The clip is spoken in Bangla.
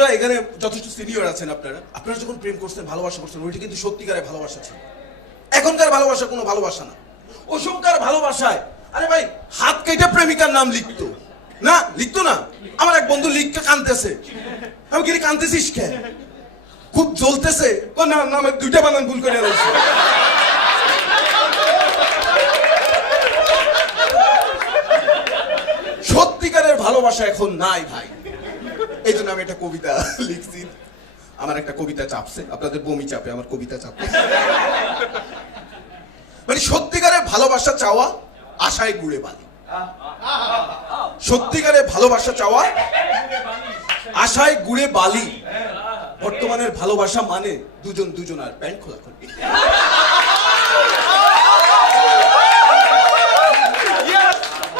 বন্ধুরা এখানে যথেষ্ট সিনিয়র আছেন, আপনারা যখন প্রেম করছেন, ভালোবাসা করছেন, ওইটা কিন্তু সত্যিকারের ভালোবাসা ছিল। এখনকার ভালোবাসা কোনো ভালোবাসা না। ওসবকার ভালোবাসায় আরে ভাই হাত কেটে প্রেমিকার নাম লিখতো না, লিখতো না। আমার এক বন্ধু লিখতে কাঁদতেছে, আমি কি কাঁদতেছিস কে? খুব জ্বলতেছে, না নামের দুইটা বানান ভুল করে রয়েছে। সত্যিকারের ভালোবাসা এখন নাই ভাই। এই জন্য আমি একটা কবিতা লিখছি। আমার একটা কবিতা চাপছে, আপনাদের বমি চাপে, আমার কবিতা চাপে। মানে সত্যিকারের ভালোবাসা চাওয়া আশায় গুড়ে বালি। সত্যিকারের ভালোবাসা চাওয়া আশায় গুড়ে বালি। বর্তমানের ভালোবাসা মানে দুজন দুজনার প্যান্ট খোলা খোলা।